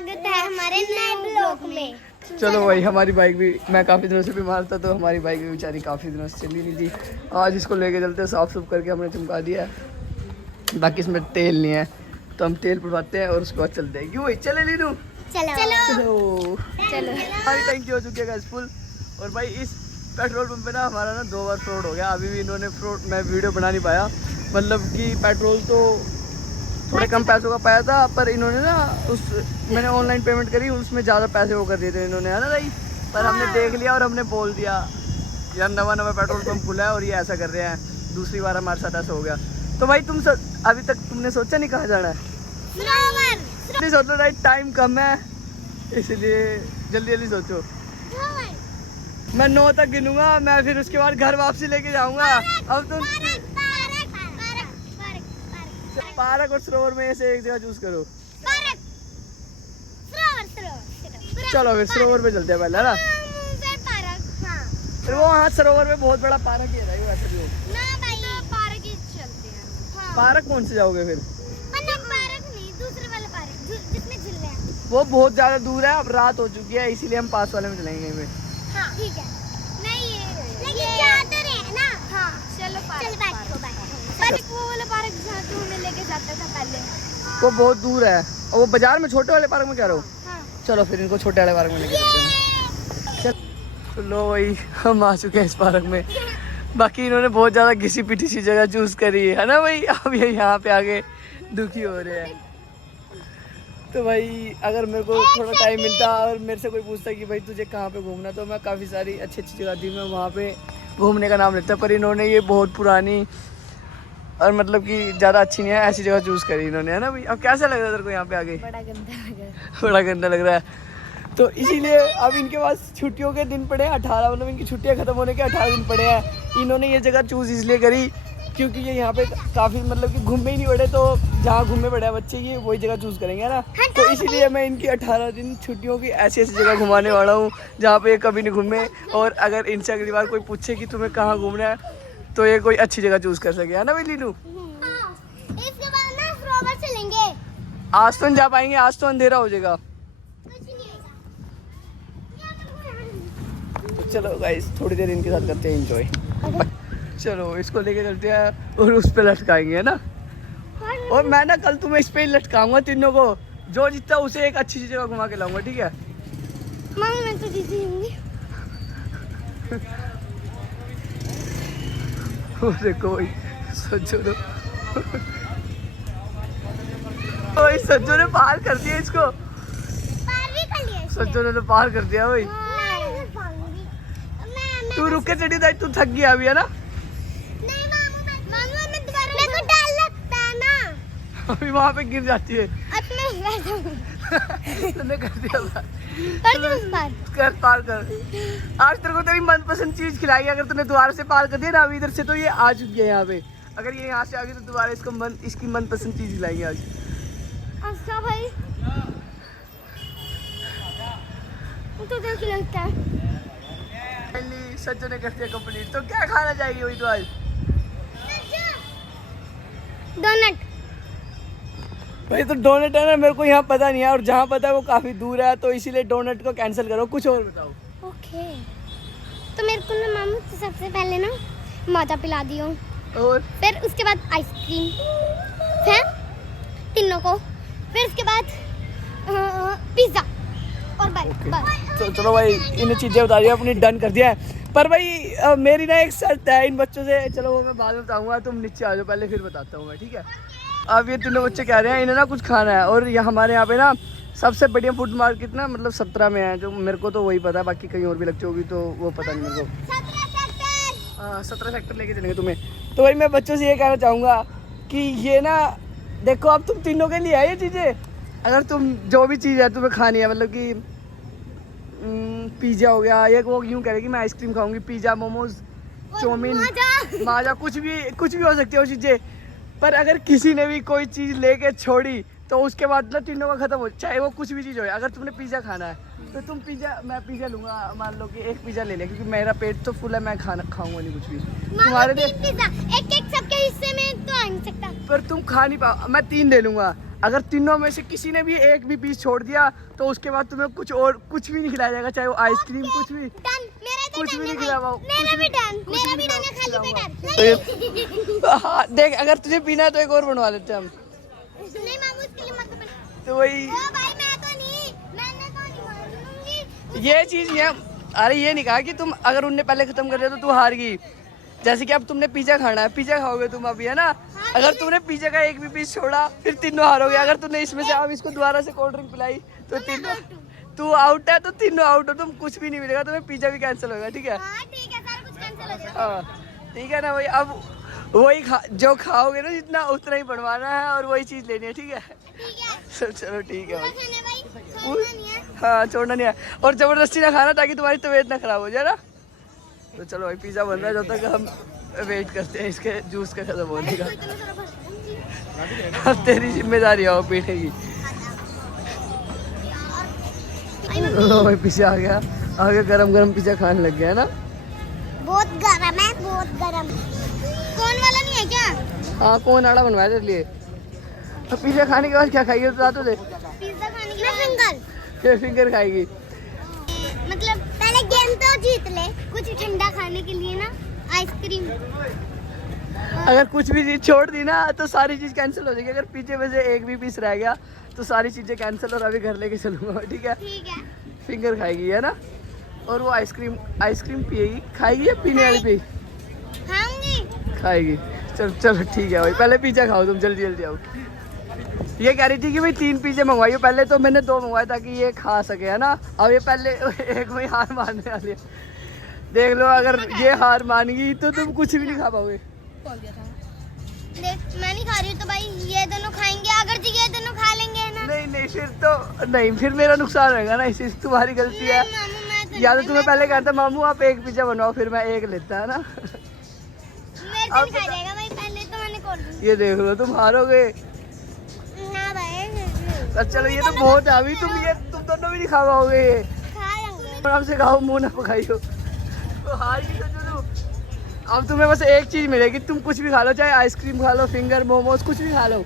स्वागत है हमारे नए ब्लॉग में। चलो भाई, हमारी बाइक भी, मैं काफ़ी दिनों से बीमार था तो हमारी बाइक भी बेचारी काफ़ी दिनों से चली नहीं थी। आज इसको लेके चलते हैं, साफ सुफ करके हमने चमका दिया है। बाकी इसमें तेल नहीं है तो हम तेल पड़वाते हैं और उसके बाद चलते हैं। क्यों भाई, चले लीनू? चलो चलो चलो। हमारी टैंकी हो चुकी है गैस फुल। और भाई इस पेट्रोल पंप पे ना हमारा ना 2 बार फ्रॉड हो गया। अभी भी इन्होंने फ्रॉड, मैं वीडियो बना नहीं पाया, मतलब कि पेट्रोल तो थोड़े कम पैसों का पाया था, पर इन्होंने ना मैंने ऑनलाइन पेमेंट करी, उसमें ज़्यादा पैसे वो कर दिए थे इन्होंने, है ना भाई। पर हमने देख लिया और हमने बोल दिया यार नवा पेट्रोल पंप खुला है और ये ऐसा कर रहे हैं। दूसरी बार हमारे साथ ऐसा हो गया। तो भाई अभी तक तुमने सोचा नहीं कहाँ जाना है? जल्दी सोचो भाई, टाइम कम है इसलिए जल्दी जल्दी सोचो। मैं 9 तक गिनूंगा, मैं फिर उसके बाद घर वापसी लेके जाऊंगा। अब तुम पार्क और सरोवर में से एक जगह चूज करो। चलो फिर सरोवर पे चलते हैं पहले, है ना? फिर वो हाँ, सरोवर में बहुत बड़ा पार्क है भाई, वैसे भी हो। पार्क ही चलते हैं। पार्क कौन से जाओगे फिर? पार्क नहीं, दूसरे वाला पार्क जिसमें झूले हैं। वो बहुत ज्यादा दूर है, अब रात हो चुकी है इसीलिए हम पास वाले में चलेंगे फिर। हाँ ठीक है। नहीं लेकिन जाते रहे ना। हाँ चलो पार्क वो वाला पार्क जहाँ तू हमें लेके जाता था पहले, वो बहुत दूर है और वो बाजार में छोटे वाले पार्क में क्या रहो। हाँ। चलो फिर इनको छोटे वाले पार्क में लेके चलते हैं। चल तो लो भाई, हम आ चुके हैं इस पार्क में। बाकी इन्होंने बहुत ज़्यादा घिसी पिटी सी जगह चूज़ करी है ना भाई। अब ये यहाँ पे आके दुखी हो रहे हैं। तो भाई अगर मेरे को थोड़ा टाइम मिलता और मेरे से कोई पूछता कि भाई तुझे कहाँ पे घूमना, तो मैं काफ़ी सारी अच्छी अच्छी जगह थी, मैं वहाँ पे घूमने का नाम लेता। पर इन्होंने ये बहुत पुरानी और मतलब कि ज़्यादा अच्छी नहीं है ऐसी जगह चूज़ करी इन्होंने, है ना भाई। अब कैसा लग रहा है तेरे को यहाँ पे आके? बड़ा गंदा लग रहा है। बड़ा गंदा लग रहा है। तो इसीलिए अब इनके पास छुट्टियों के दिन पड़े हैं 18, मतलब इनकी छुट्टियां खत्म होने के 18 दिन पड़े हैं। इन्होंने ये जगह चूज़ इसलिए करी क्योंकि ये यहाँ पे काफ़ी मतलब कि घूमे ही नहीं पड़े, तो जहाँ घूमे पड़े हैं बच्चे ये वही जगह चूज़ करेंगे, है ना। तो इसीलिए मैं इनकी 18 दिन छुट्टियों की ऐसी ऐसी जगह घुमाने वाला हूँ जहाँ पे ये कभी नहीं घूमे। और अगर इनसे अगली बार कोई पूछे कि तुम्हें कहाँ घूमना है तो ये कोई अच्छी जगह चूज़ कर सके, है ना भाई लीनू? इसके बाद ना सरोवर चलेंगे। आज तो नहीं जा पाएंगे, आज तो अंधेरा हो जाएगा। तो चलो गाइस, थोड़ी देर इनके साथ करते हैं एंजॉय। चलो इसको लेके चलते हैं और उस पे लटकाएंगे, है ना। और मैं ना कल तुम्हें इस पे ही लटकाऊंगा तीनों को, जो जीतता उसे एक अच्छी जगह घुमा के लाऊंगा, ठीक है? मम्मी मैं तो जीती हूँ। देखो सज्जो सज्जो ने पार कर दिया इसको। पार भी कर लिया इसने। सज्जो ने तो पार कर दिया भाई। तू रुक के चढ़ी था, तू थक गया अभी, है ना? नहीं मामू मैं दोबारा मेरे को डर लगता है ना। अभी वहाँ पे गिर जाती है। तूने कर दिया कर पार कर। आज तेरे को तेरी मनपसंद चीज खिलाई, अगर तूने दोबारा से पार कर दिया ना, अभी इधर से तो ये आ चुकी है यहाँ पे, अगर ये यहाँ से आ गई तो दोबारा इसकी मनपसंद चीज खिलाएंगे आज। अच्छा भाई तो देख लगता है। सज्जो ने कर दिया कंप्लीट। तो क्या खाना चाहिए वही तो आज? डोनट। भाई तो डोनट है ना, मेरे को यहाँ पता नहीं है और जहाँ पता है वो काफी दूर है, तो इसीलिए डोनट को कैंसिल करो, कुछ और बताओ। ओके तो मेरे को ना मामू सबसे पहले ना माजा पिला दियो, और फिर उसके बाद आइसक्रीम, फिर तीनों को, फिर उसके बाद पिज्जा और बर्गर। तो चलो भाई, इन चीजें बता दिया, अपनी डन कर दिया है। पर भाई मेरी ना एक शर्त है इन बच्चों से, चलो वो मैं बाद में बताऊंगा, तुम नीचे आ जाओ पहले फिर बताता हूँ मैं, ठीक है? अब ये तीनों बच्चे कह रहे हैं इन्हें ना कुछ खाना है, और ये हमारे यहाँ पे ना सबसे बढ़िया फूड मार्केट ना मतलब 17 में है, जो मेरे को तो वही पता है, बाकी कहीं और भी लगती होगी तो वो पता नहीं मेरे को। 17 सेक्टर लेके चलेंगे तुम्हें। तो भाई मैं बच्चों से ये कहना चाहूँगा कि ये ना देखो, अब तुम तीनों के लिए है ये चीज़ें, अगर तुम जो भी चीज़ है तुम्हें खानी है, मतलब कि पिज़्ज़ा हो गया, ये वो यूँ करेगी मैं आइसक्रीम खाऊंगी, पिज़्ज़ा, मोमोज, चाउमीन, माजा, कुछ भी हो सकती है वो चीज़ें। पर अगर किसी ने भी कोई चीज़ लेके छोड़ी तो उसके बाद ना तीनों का खत्म हो, चाहे वो कुछ भी चीज़ हो। अगर तुमने पिज़्ज़ा खाना है तो तुम मैं पिज़्ज़ा लूँगा, मान लो कि एक पिज़्ज़ा ले लिया क्योंकि मेरा पेट तो फुल है, मैं खाऊंगा नहीं कुछ भी। तुम्हारे लिए पिज्जा एक सबके हिस्से में तो आ नहीं सकता। पर तुम खा नहीं पाओ, मैं 3 ले लूँगा। अगर तीनों में से किसी ने भी एक भी पीस छोड़ दिया तो उसके बाद तुम्हें कुछ भी नहीं खिलाया जाएगा, चाहे वो आइसक्रीम कुछ भी डन, मेरा तो कुछ डन भी है नहीं भाई। खिलाओ। मेरा भी डन, मेरा भी डन है, खाली पेट है। हाँ देख, अगर तुझे पीना है तो एक और बनवा लेते हैं हम। नहीं मामू, इसके लिए मत बना। तो वही ओ भाई मैं तो नहीं, मैंने तो नहीं मानूंगी। ये चीज ये, अरे ये नहीं कहा कि तुम अगर उनने पहले खत्म कर दिया तो तू हार गई। जैसे कि अब तुमने पिज्जा खाना है, पिज्जा खाओगे तुम अभी, है ना? अगर तुमने पिज्जा का एक भी पीस छोड़ा फिर तीनों हारोगे। अगर तुमने इसमें से अब इसको दोबारा से कोल्ड ड्रिंक पिलाई तो तीनों, तू आउट है तो तीनों आउट हो, तुम कुछ भी नहीं मिलेगा तुम्हें, पिज्जा भी कैंसिल होगा, ठीक है? हाँ ठीक है, सारा कुछ कैंसिल हो जाएगा। हाँ ठीक है ना भाई। अब वही जो खाओगे ना जितना उतना ही बनवाना है और वही चीज लेनी है, ठीक है? ठीक है, चलो ठीक है भाई। खाना भाई, छोड़ना नहीं है। हाँ छोड़ना नहीं है, और जबरदस्ती ना खाना ताकि तुम्हारी तबीयत ना खराब हो जाए ना। तो चलो भाई पिज्जा बन रहा है, जब तक हम वेट करते हैं इसके जूस का खत्म होने का। तो इतना सारा भर- अब तेरी जिम्मेदारी है वो पीने की। लो भाई पिज्जा आ गया, आगे गरम गरम पिज्जा खाने लग गया है ना। बहुत गरम है, बहुत गरम। कौन वाला नहीं है क्या? हाँ कौन आड़ा बनवाया तेरे लिए? तो पिज्जा खाने के बाद क्या खाएगी बता तो दे। पिज्जा खाने के बाद फिंगर। फिर फिंगर खाएगी। मतलब पहले गेम तो जीत ले, कुछ ठंडा खाने के लिए ना, आइसक्रीम। अगर कुछ भी चीज छोड़ दी ना तो सारी चीज कैंसिल हो जाएगी। अगर पीछे में से एक भी पीस रह गया तो सारी चीजें कैंसिल, और अभी घर लेके चलूंगा, ठीक है? ठीक है, फिंगर खाएगी है ना, और वो आइसक्रीम पिएगी, खाएगी या पीने वाली पी खाऊंगी। खाएगी। चलो चलो ठीक है भाई, पहले पिज्जा खाओ तुम, जल्दी जल्दी आओ। ये कह रही थी कि भाई 3 पिज्जे मंगवाइए, पहले तो मैंने 2 मंगवाए ताकि ये खा सके, है ना? अब ये पहले एक में हार मानने वाली है। देख लो अगर ये हार मान गई तो तुम कुछ भी नहीं खा पाओगे। देख मैं नहीं खा रही हूँ तो भाई ये दोनों खाएंगे, अगर ये दोनों खा लेंगे ना। नहीं नहीं फिर तो नहीं, फिर मेरा नुकसान होगा ना, इसी तुम्हारी गलती है। नहीं, मामू मैं तो या तो नहीं, तुम्हें मैं पहले कहता मामू आप एक पिज्जा बनवाओ, फिर मैं एक लेता, है ना? मेरे से नहीं खा जाएगा भाई, पहले तो मैंने कर दी ये देख लो तुम हारोगे। ना भाई। अच्छा चलो ये तो बहुत है, अभी तुम दोनों भी नहीं खा पाओगे ये। खा लूंगी। आराम से खाओ, मुंह ना पकाइयो। तो हार गई तो चलो, अब तुम्हें बस एक चीज मिलेगी, तुम कुछ भी खा लो, चाहे आइसक्रीम खा लो, फिंगर, मोमोज, कुछ भी खा लो।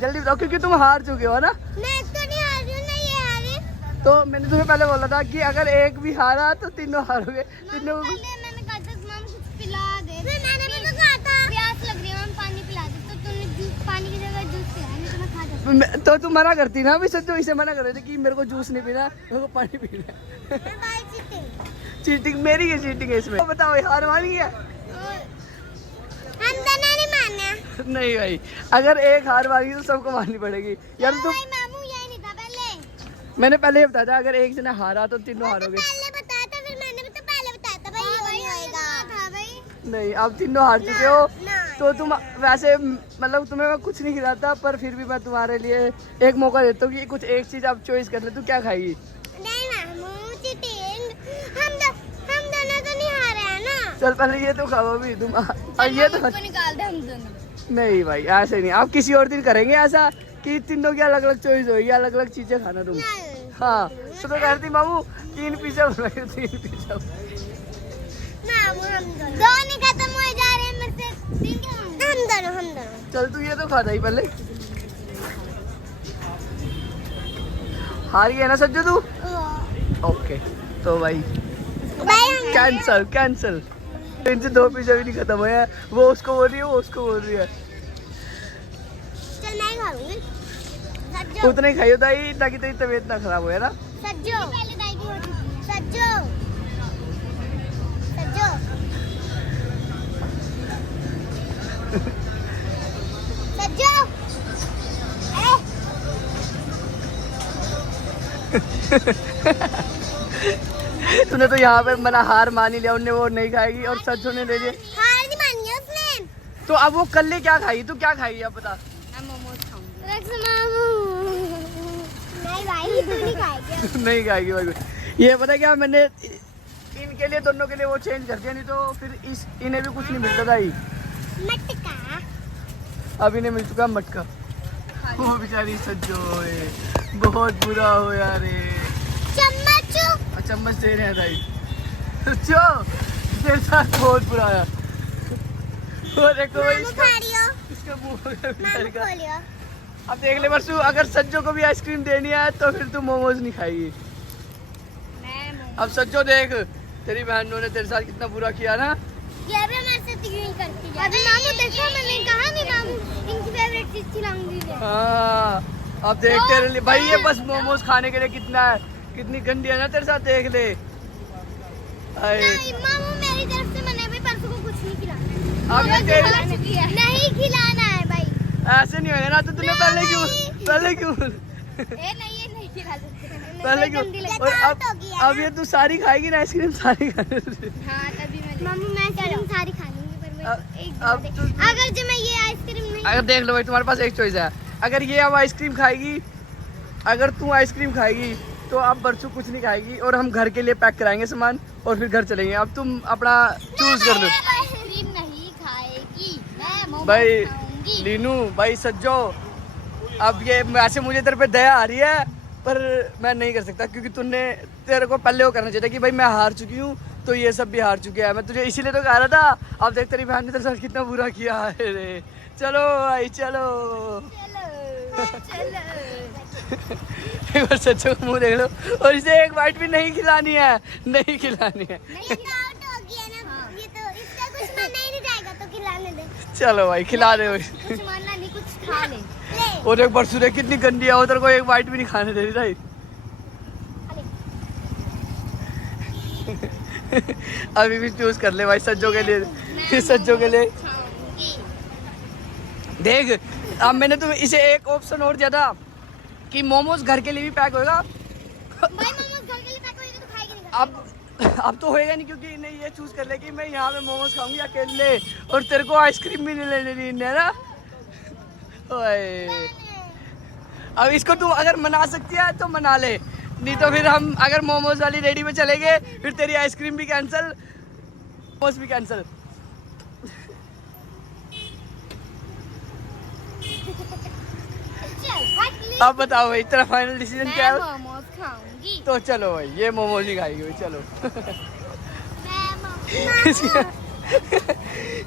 जल्दी बताओ क्योंकि तुम हार चुके हो ना। मैं तो नहीं हार रही हूँ ना, ये हारे। तो मैंने तुम्हें पहले बोला था कि अगर एक भी हारा तो तीनों हारोगे, तीनों को। पहले मैंने कहा था माम कुछ पिला दे, फिर मैंने भी तो कहा था प्यास लग रही है माम पानी पिला दे, तो तूने जूस, पानी की जगह जूस पिया, नहीं तो मैं खा जाती। तो तुम मना करती ना, अभी सच्चो इसे मना कर रहे थे कि मेरे को जूस नहीं पीना, मेरे को पानी पीना है। मैं भाई चीटिंग। चीटिंग मेरी है, चीटिंग है इसमें। तो बताओ हार मान गया? हम दोनों नहीं माना। नहीं भाई, अगर एक हार मानी तो सबको माननी पड़ेगी यार। तुम भाई मामू यही नहीं था पहले। मैंने पहले ही बताया था अगर एक जना हारा तो तीनों हारोगे। पहले बताया था, फिर मैंने भी तो पहले बताया था भाई, ये नहीं होएगा था भाई। नहीं अब तीनों हार चुके हो ना। तो तुम वैसे मतलब तुम्हें मैं कुछ नहीं खिलाता, पर फिर भी मैं तुम्हारे लिए एक मौका देता हूँ कि कुछ एक चीज आप चॉइस कर ले, तू क्या खाएगी? नहीं मामू चीटिंग, हम दोनों तो नहीं हारे हैं ना। चल पहले ये तो खाओ भी तुम, ये तो निकाल दे हम दोनों। नहीं भाई ऐसे नहीं, आप किसी और दिन करेंगे ऐसा कि तीनों की अलग अलग चॉइस होगी, अलग अलग चीजें खाना तुम। हाँ तो कहती मामू 3 पिज्जा बनवाइए, 3 पिज्जा। मामू हम दोनों नहीं खत्म हो जा रहे हैं मेरे से, तीन क्या हम दोनों। चल तू ये तो खाता ही पहले। हार गया ना सज्जू तू? ओके तो भाई कैंसल कैंसल। इनसे 2 पिज्जा भी नहीं खत्म हुए हैं, वो उसको बोल रही है, वो उसको बोल रही है। चल मैं खाऊंगी। सज्जो उतना ही खाइयो दाई ताकि तेरी तबीयत ना खराब हो, है ना? सज्जो पहले दाई की हो चुकी है। सज्जो सज्जो सज्जो तूने तो यहाँ पे मना हार मान ही लिया, उनने वो नहीं खाएगी और सज्जू ने ले लिया। हार नहीं मानी है उसने। तो अब वो कल क्या खाई, तू क्या खाएगी अब बता? मैं मोमोज खाऊंगी। रक्स मामू नहीं भाई तू नहीं खाएगी। नहीं खाएगी भाई। ये पता क्या, मैंने इनके लिए दोनों के लिए वो चेंज कर दिया, नहीं तो फिर इन्हें भी कुछ नहीं मिलता था ही। मटका अब इन्हें मिल चुका मटका। वो बेचारी सज्जो बहुत बुरा हो यार। चम्मच चम्मच दे रहे हैं दाई, सज्जो तेरे साथ बहुत बुरा है। वो देखो भाई मामू खा रही हो, इसका मुंह हो गया मामू बेचारी का। खोलियो। अब देख ले परसू, अगर सज्जो को भी आइसक्रीम देनी है तो फिर तू मोमोज नहीं खाएगी। अब सज्जो देख, तेरी बहनों ने तेरे साथ कितना बुरा किया ना। ये भी मेरे से यही करती है। अभी मामू देखो, मैंने कहा नहीं मामू इनकी फेवरेट चीज खिलाऊंगी। हाँ अब देख तेरे लिए भाई, ये बस मोमोज खाने के लिए कितना है, कितनी गंदी है ना तेरे साथ, देख ले। नहीं मामू, मेरी तरफ से मैंने भी परसों को कुछ नहीं खिलाना। अब ये तेरे नहीं खिलाना है भाई। ऐसे नहीं होगा ना, तो तूने पहले क्यों नहीं, ये नहीं खिला सकते। पहले क्यों? और अब ये तू सारी खाएगी ना आइसक्रीम, सारी खाने। हाँ तभी मामू मैं आइसक्रीम सारी खा लूंगी, पर मैं एक अब अगर जो मैं ये आइसक्रीम नहीं, अगर देख लो भाई, तुम्हारे पास एक चॉइस है। अगर ये अब आइसक्रीम खाएगी, अगर तू आइसक्रीम खाएगी तो अब बरसू कुछ नहीं खाएगी और हम घर के लिए पैक कराएंगे सामान और फिर घर चलेंगे। अब तुम अपना चूज कर लो। आइसक्रीम नहीं खाएगी, मैं मोमोज भाई खाऊंगी। लीनू भाई सज्जो, अब ये वैसे मुझे तेरे पे दया आ रही है, पर मैं नहीं कर सकता क्योंकि तेरे को पहले वो करना चाहिए कि भाई मैं हार चुकी हूँ तो ये सब भी हार चुके हैं। मैं तुझे इसीलिए तो कह रहा था। अब देख तेरी बहन ने तेरे साथ कितना बुरा किया है रे। चलो भाई चलो। एक बार सच्चो का मुंह देख लो, और इसे एक बाइट भी नहीं खिलानी है, नहीं खिलानी है। नहीं तो आउट हो गया ना, ये तो इसका कुछ मानना ही नहीं जाएगा, तो खिलाने दे। चलो भाई खिला दे। कुछ मानना नहीं, कुछ खा ले। और एक बार सूर्य कितनी गंदी है, उधर को एक बाइट भी नहीं खाने दे रही भाई। अभी भी चूज कर ले भाई सज्जो के लिए, सज्जो के लिए। देख अब मैंने तो इसे एक ऑप्शन और दिया था कि मोमोज घर के लिए भी पैक होगा। भाई मोमोज घर के लिए पैक होएगा तो खाएगी नहीं। अब तो होएगा नहीं क्योंकि इन्हें ये चूज कर ले कि मैं यहाँ पे मोमोज खाऊंगी अकेले, और तेरे को आइसक्रीम भी नहीं लेने दी है ना। ओए अब इसको तू अगर मना सकती है तो मना ले, नहीं तो फिर हम अगर मोमोज वाली रेडी में चले गए फिर तेरी आइसक्रीम भी कैंसिल, मोमोज भी कैंसिल। अब बताओ भाई तेरा फाइनल डिसीजन क्या है? मैं मोमोज खाऊंगी। तो चलो भाई ये मोमोज ही खाएगी भाई, चलो।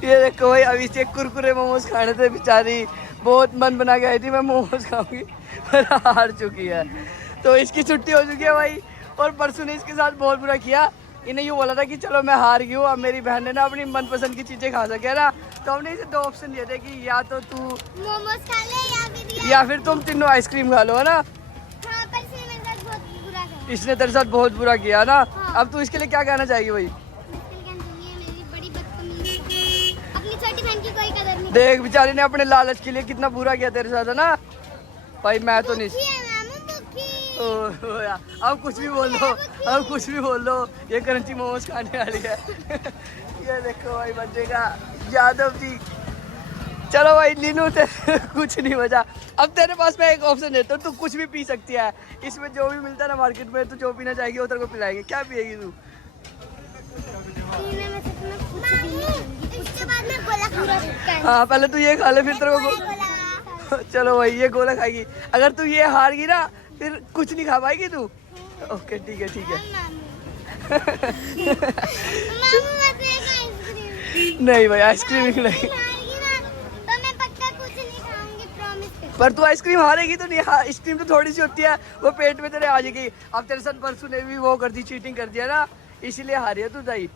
ये देखो भाई, अभी से कुरकुरे मोमोज खाने थे, बेचारी बहुत मन बना के आई थी मैं मोमोज खाऊंगी, पर हार चुकी है। तो इसकी छुट्टी हो चुकी है भाई। और परसों ने इसके साथ बहुत बुरा किया, इन्हें यूँ बोला था कि चलो मैं हार गई हूँ, अब मेरी बहन ने ना अपनी मनपसंद की चीज़ें खा सके ना, तो हमने इसे दो ऑप्शन दिए थे कि या तो तू मोमोज खा ले या फिर तुम तीनों आइसक्रीम खा लो, है ना। हाँ, पर इसने मेरे साथ बहुत बुरा किया। इसने तेरे साथ बहुत बुरा किया ना। हाँ। अब तू इसके लिए क्या कहना चाहिए भाई? मेरी बड़ी बदतमीजी, अपनी छोटी बहन की कोई कदर नहीं। देख बेचारी ने अपने लालच के लिए कितना बुरा किया तेरे साथ, है ना भाई। मैं तो नहीं अब कुछ भी बोल लो, अब कुछ भी बोल लो, ये करंची मोमोज खाने वाली है। ये देखो भाई बच्चे का यादव जी। चलो भाई लीनू तेरे कुछ नहीं बचा। अब तेरे पास मैं एक ऑप्शन देता हूँ, तू कुछ भी पी सकती है, इसमें जो भी मिलता है ना मार्केट में, तू जो पीना चाहेगी वो तेरे को पिलाएंगे। क्या पिएगी तू? हाँ पहले तू ये खा ले फिर तेरे को। चलो भाई ये गोला खाएगी। अगर तू ये हार गई ना फिर कुछ नहीं खा पाएगी तू। ओके ठीक है ठीक है। नहीं भाई आइसक्रीम नहीं खिलाएगी। पर तू आइसक्रीम हारेगी तो नहीं। आइसक्रीम तो थोड़ी सी होती है, वो पेट में तेरे आ जाएगी। अब तेरे साथ परसों ने भी वो कर दी, चीटिंग कर दिया ना, इसीलिए हारी है तू दाई।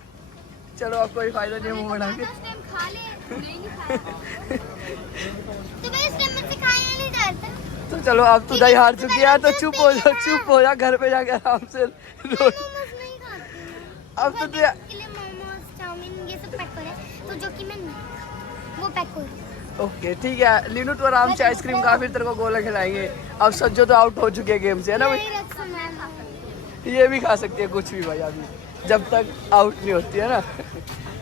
चलो अब कोई फायदा नहीं मुंह बना के। तो चलो अब तू दाई हार चुकी है तो चुप हो जा, चुप हो जा, घर पे जाकर आराम से अब तो तू ओके ठीक है लीनू, तू आराम से आइसक्रीम खा, फिर तेरे को गोला खिलाएंगे। अब सज्जो तो आउट हो चुके हैं गेम से, है ना भाई। ये भी खा सकती है कुछ भी भाई अभी, जब तक आउट नहीं होती है ना।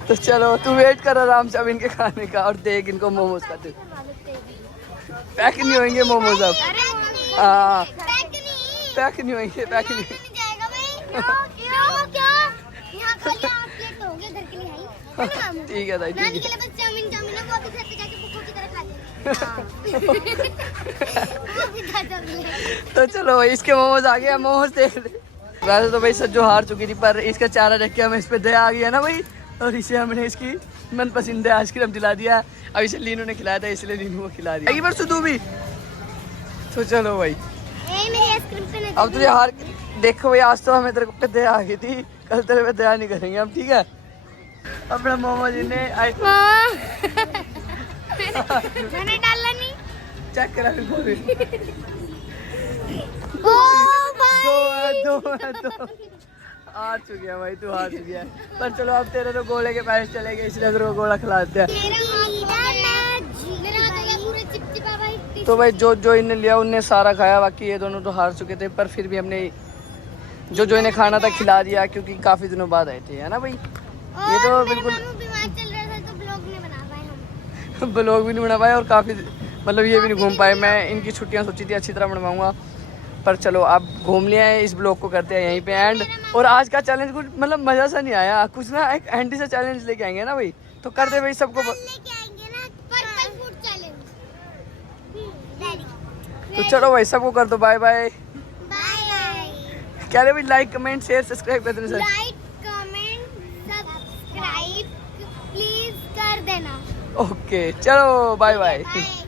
तो चलो तू वेट कर आराम से अब इनके खाने का, और देख इनको मोमोज खाते। पैक नहीं होंगे मोमोज अब। हाँ पैक नहीं होंगे, पैक नहीं। ठीक है भाई ठीक है। तो चलो भाई इसके मोमोज आ गए, मोमोज देख ले। वैसे तो भाई सज्जो हार चुकी थी, पर इसका चारा देख के हमें इस पे दया आ गया ना भाई, और इसे हमने इसकी मनपसंद आइसक्रीम दिला दिया। अब इसे लीनू ने खिलाया था, इसलिए लीनू को खिला दिया। एक बार तू भी तो चलो भाई, ए मेरी आइसक्रीम पे नजर अब तुझे हार देखो भाई, आज तो हमें तेरे पे दया आ गई थी, कल तेरे पे दया नहीं करेंगे हम, ठीक है। अपना मोमो जी ने हाँ। मैंने डाला नहीं। चेक करा भी ओ भाई दो हार चुकी है भाई, तू हार चुकी है। पर चलो अब तेरे तो गोले के पैसे चले गए, इसलिए तेरे को गोला खिला देते हैं। पूरे चिपचिपा भाई। तो भाई जो इन्हें लिया उनने सारा खाया, बाकी ये दोनों तो हार चुके थे, पर फिर भी हमने जो इन्हें खाना था खिला दिया, क्योंकि काफी दिनों बाद आए थे, है ना भाई। ये तो बिल्कुल बीमार चल रहा था तो ब्लॉग नहीं बना पाए हम। ब्लॉग भी नहीं बना पाए और काफी मतलब ये भी नहीं घूम पाए। मैं इनकी छुट्टियां सोची थी अच्छी तरह बनवाऊंगा, पर चलो अब घूम लिया है, इस ब्लॉग को करते हैं यहीं पे एंड। और आज का चैलेंज कुछ मतलब मजा सा नहीं आया, कुछ ना एक एंटी सा चैलेंज लेके आएंगे ना भाई, तो कर दे भाई सबको। लेके आएंगे ना पर्पल फूड चैलेंज। डैडी तो चलो भाई सबको कर दो बाय बाय। बाय। क्या रे भाई, लाइक कमेंट शेयर सब्सक्राइब कर देना sir. Like comment subscribe please कर देना। ओके चलो बाय बाय। बाय।